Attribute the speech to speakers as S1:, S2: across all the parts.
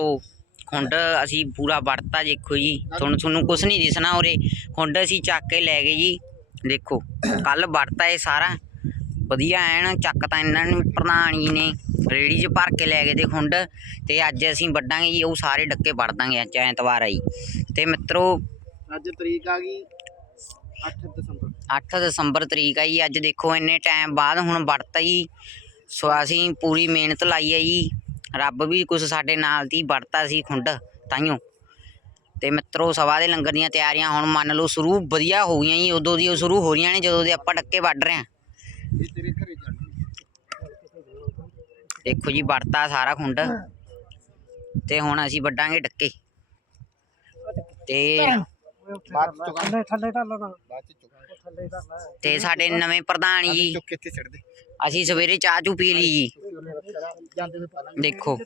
S1: ਮਿੱਤਰੋ ਖੁੰਡ ਅਸੀਂ ਪੂਰਾ ਵੜਤਾ ਦੇਖੋ ਜੀ। ਤੁਹਾਨੂੰ ਤੁਹਾਨੂੰ ਕੁਝ ਨਹੀਂ ਦਿਸਣਾ ਉਰੇ। ਖੁੰਡ ਅਸੀਂ ਚੱਕ ਕੇ ਲੈ ਗਏ ਜੀ। ਦੇਖੋ ਕੱਲ ਵੜਤਾ ਇਹ ਸਾਰਾ। ਵਧੀਆ ਐਨ ਚੱਕ ਤਾਂ ਇਹਨਾਂ ਨੇ ਪ੍ਰਧਾਨ ਜੀ ਨੇ। ਰੇੜੀ 'ਚ ਭਰ ਕੇ ਲੈ ਗਏ ਤੇ ਖੁੰਡ। ਤੇ ਅੱਜ ਅਸੀਂ ਵੱਢਾਂਗੇ ਜੀ ਉਹ ਸਾਰੇ ਡੱਕੇ ਵੜ ਦਾਂਗੇ ਅੱਜ ਐਤਵਾਰ ਆਈ। ਤੇ ਮਿੱਤਰੋ
S2: ਅੱਜ ਤਰੀਕ ਆ ਗਈ 8 ਦਸੰਬਰ।
S1: 8 ਦਸੰਬਰ ਤਰੀਕ ਆ ਜੀ। ਅੱਜ ਦੇਖੋ ਇੰਨੇ ਟਾਈਮ ਬਾਅਦ ਹੁਣ ਵੜਤਾ ਜੀ। ਸੋ ਅਸੀਂ ਪੂਰੀ ਮਿਹਨਤ ਲਾਈ ਆ ਜੀ। ਰੱਬ ਵੀ ਕੁਝ ਸਾਡੇ ਨਾਲ ਦੀ ਵੜਤਾ ਸੀ ਖੁੰਡ ਤਾਈਓ। ਤੇ ਮਿੱਤਰੋ ਸਵਾ ਦੇ ਲੰਗਰ ਦੀਆਂ ਤਿਆਰੀਆਂ ਹੁਣ ਮੰਨ ਲਓ ਸ਼ੁਰੂ ਵਧੀਆ ਹੋ ਗਈਆਂ ਜੀ ਉਦੋਂ ਦੀ ਉਹ ਸ਼ੁਰੂ ਹੋ ਰਹੀਆਂ ਨੇ ਜਦੋਂ ਦੇ ਆਪਾਂ ਡੱਕੇ ਵੱਢ ਰਹੇ ਹਾਂ।
S2: ਇਹ ਤੇਰੇ ਘਰੇ ਜਾਣਾ
S1: ਦੇਖੋ ਜੀ ਵੜਤਾ ਸਾਰਾ ਖੁੰਡ। ਤੇ ਹੁਣ ਅਸੀਂ ਵੱਢਾਂਗੇ ਡੱਕੇ। ਤੇ
S3: ਤਾਂ
S1: ਸਾਡੇ ਨਵੇਂ ਪ੍ਰਧਾਨ ਜੀ ਅਸੀਂ ਸਵੇਰੇ ਚਾਹ ਚੂ ਪੀ ਲਈ ਜੀ। ਦੇਖੋ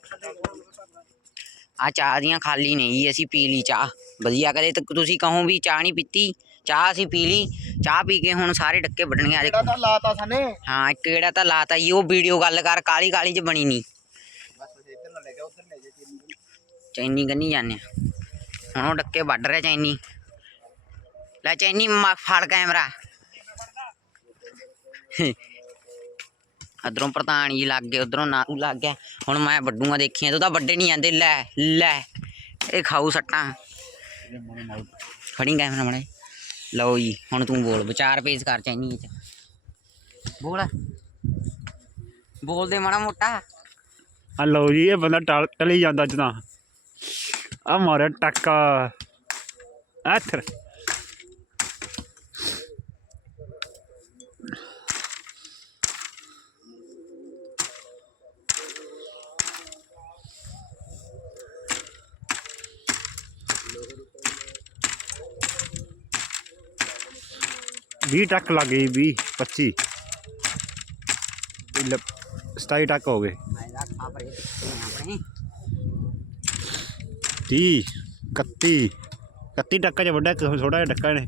S1: ਆ ਚਾਹ ਦੀਆਂ ਖਾਲੀ ਨਹੀਂ ਜੀ ਅਸੀਂ ਪੀ ਲਈ ਚਾਹ ਵਧੀਆ ਕਦੇ ਤੱਕ ਤੁਸੀਂ ਕਹੋ ਵੀ ਚਾਹ ਨਹੀਂ ਪੀਤੀ ਚਾਹ ਅਸੀਂ ਪੀ ਲਈ ਚਾਹ ਪੀ ਕੇ ਹੁਣ ਸਾਰੇ ਡੱਕੇ ਵੱਢਣੇ ਆ
S2: ਕਿਹੜਾ
S1: ਦੇਖੋ
S2: ਤਾਂ ਲਾਤਾ ਸਾਨੇ
S1: ਹਾਂ ਇੱਕ ਕਿਹੜਾ ਤਾਂ ਲਾਤਾ ਜੀ ਉਹ ਵੀਡੀਓ ਗੱਲ ਕਰ ਕਾਲੀ ਕਾਲੀ ਚ ਬਣੀ ਨਹੀਂ
S2: ਬਸ ਇੱਧਰ ਨਾ ਲੈ ਜਾ ਉੱਧਰ ਲੈ ਜਾ ਤੇਰੀ
S1: ਚੈਨੀ ਕੰਨੀ ਜਾਂਦੇ ਆ ਹੁਣ ਉਹ ਡੱਕੇ ਵੱਢ ਰਿਹਾ ਚੈਨੀ ਲੈ ਚੈਨੀ ਮ- ਫੜ ਕੈਮਰਾ ਅਧਰੋਂ ਪ੍ਰਧਾਨ ਜੀ ਲੱਗ ਗਏ, ਉਧਰੋਂ ਨਾਰੂ ਲੱਗ ਗਿਆ। ਹੁਣ ਮੈਂ ਵੱਡੂਆਂ ਦੇਖੀਆਂ, ਤੂੰ ਤਾਂ ਵੱਡੇ ਨਹੀਂ ਜਾਂਦੇ ਲੈ ਲੈ। ਇਹ ਖਾਊ ਸੱਟਾਂ। ਫੜੀ ਕੈਮਰਾ ਮੜੇ ਲਓ ਜੀ, ਹੁਣ ਤੂੰ ਬੋਲ, ਵਿਚਾਰ ਪੇਸ਼ ਕਰ ਚੈਨੀ ਚ। ਬੋਲ। ਬੋਲ ਦੇ ਮਾੜਾ ਮੋਟਾ।
S3: ਆ ਲਓ ਜੀ, ਇਹ ਬੰਦਾ ਟਲ, ਟਲੀ ਜਾਂਦਾ ਅੱਜ ਤਾਂ। ਆ ਮਾਰਿਆ ਟੱਕਾ। ਆਥਰ ਵੀਹ ਟੱਕ ਲੱਗ ਗਈ ਵੀਹ 25 ਇਹ ਲੈ, 27 ਟੱਕ ਹੋ ਗਏ।
S1: ਆਇਦਾ ਖਾਬਰੇ ਆਪਣੇ
S3: 30 31 31 ਟੱਕਾ ਚ ਵੱਡਾ ਛੋਟਾ ਜਿਹਾ ਟੱਕਾ ਨੇ।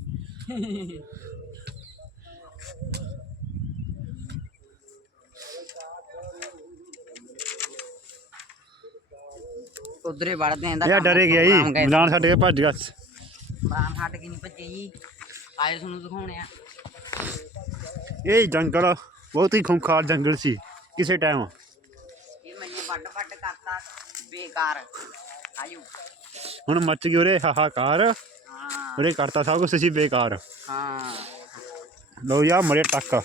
S1: ਉਧਰੇ ਵੜਦੇ ਆਂ ਦਾ
S3: ਇਹ ਡਰੇ ਗਿਆ ਜੀ। ਮੈਦਾਨ ਛੱਡ ਕੇ ਭੱਜ ਗਿਆ।
S1: ਬਾਹਰ ਹਟ ਕੇ ਨਹੀਂ ਭੱਜੇ ਜੀ। ਆਏ ਤੁਹਾਨੂੰ ਦਿਖਾਉਣੇ ਆ।
S3: ਇਹ ਜੰਗਲ ਬਹੁਤ ਹੀ ਖੂੰਖਾਰ ਜੰਗਲ ਸੀ ਕਿਸੇ ਟਾਈਮ
S1: ਇਹ ਮੈਨੂੰ ਵੱਡ ਵੱਡ ਕਰਤਾ ਬੇਕਾਰ। ਆਇਓ।
S3: ਹੁਣ ਮੱਚ ਗਈ ਉਰੇ ਹਾਹਾਕਾਰ।
S1: ਹਾਂ।
S3: ਉਰੇ ਕਰਤਾ ਸਭ ਕੁਝ ਸੀ ਬੇਕਾਰ।
S1: ਹਾਂ।
S3: ਲਓ ਯਾ ਮਰੇ ਟੱਕ।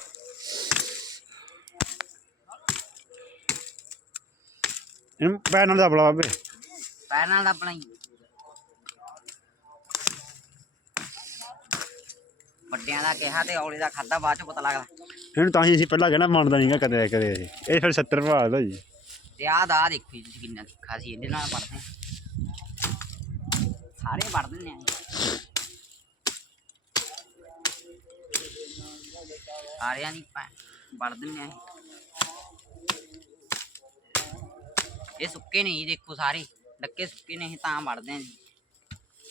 S3: ਇਹਨੂੰ ਪੈਰ ਨਾਲ ਦਬਲਾ ਬਾਬੇ।
S1: ਪੈਰ ਨਾਲ ਆਪਣਾ ਹੀ। ਵੱਡਿਆਂ ਦਾ ਕਿਹਾ ਤੇ ਔਲੇ ਦਾ ਖਾਦਾ ਬਾਅਦ ਚ ਪਤਾ ਲੱਗਦਾ।
S3: ਇਹਨੂੰ ਤਾਂ ਹੀ ਅਸੀਂ ਪਹਿਲਾਂ ਕਹਿਣਾ ਮੰਨਦਾ ਨਹੀਂਗਾ ਕਦੇ ਕਦੇ ਇਹ। ਇਹ ਫਿਰ 70 ਭਾਅ ਦਾ ਜੀ।
S1: ਤੇ ਆਹ ਦਾ ਦੇਖੋ ਜੀ ਤੁਸੀਂ ਕਿੰਨਾ ਤਿੱਖਾ ਸੀ ਇਹਦੇ ਨਾਲ ਪੜਦੇ ਸਾਰੇ ਪੜ ਦਿੰਦੇ ਆ। ਸਾਰਿਆਂ ਦੀ ਪੜ ਦਿੰਦੇ ਆ ਇਹ। ਸੁੱਕੇ ਨਹੀਂ ਦੇਖੋ ਸਾਰੇ। ਡੱਕੇ ਸੁੱਕੇ ਨੇ ਇਹ ਤਾਂ ਵੜਦੇ ਆ ਜੀ।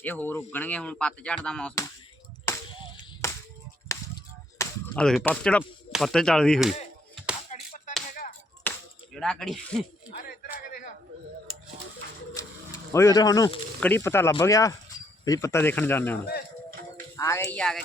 S1: ਇਹ ਹੋਰ ਉੱਗਣਗੇ ਹੁਣ ਪੱਤ ਝੜ ਦਾ ਮੌਸਮ।
S3: ਆ ਦੇਖ ਪੱਤੇ ਜਿਹੜਾ ਪੱਤੇ ਚੱਲਦੀ ਹੋਈ।
S2: ਕੜੀ ਪੱਤਾ ਨਹੀਂ ਹੈਗਾ
S1: ਕਿਹੜਾ ਕੜੀ
S2: ਅਰੇ ਇੱਧਰ ਆ ਕੇ ਦੇਖ
S3: ਓਏ ਉਧਰ ਸਾਨੂੰ ਕੜੀ ਪਤਾ ਲੱਭ ਗਿਆ। ਅਸੀਂ ਪੱਤਾ ਦੇਖਣ ਜਾਂਦੇ ਹੁਣ।
S1: ਆ ਗਈ ਆ ਗਈ।